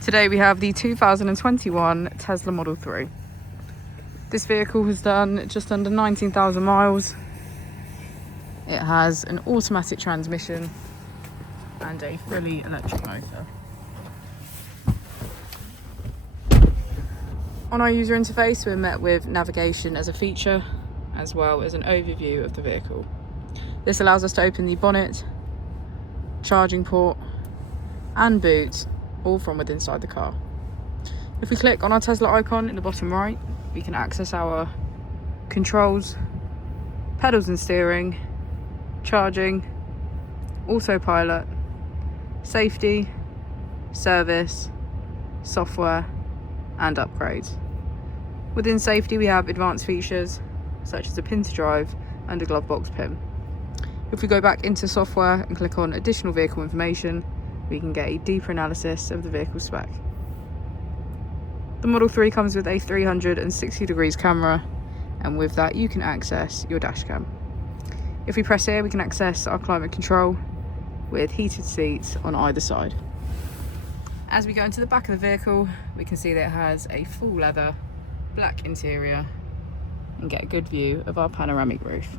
Today we have the 2021 Tesla Model 3. This vehicle has done just under 19,000 miles. It has an automatic transmission and a fully electric motor. On our user interface, we're met with navigation as a feature, as well as an overview of the vehicle. This allows us to open the bonnet, charging port, and boot, all from within inside the car. If we click on our Tesla icon in the bottom right, we can access our controls, pedals and steering, charging, autopilot, safety, service, software, and upgrades. Within safety, we have advanced features such as a pin to drive and a glove box pin. If we go back into software and click on additional vehicle information, we can get a deeper analysis of the vehicle spec. The Model 3 comes with a 360 degrees camera, and with that you can access your dash cam. If we press here, we can access our climate control with heated seats on either side. As we go into the back of the vehicle, we can see that it has a full leather black interior and get a good view of our panoramic roof.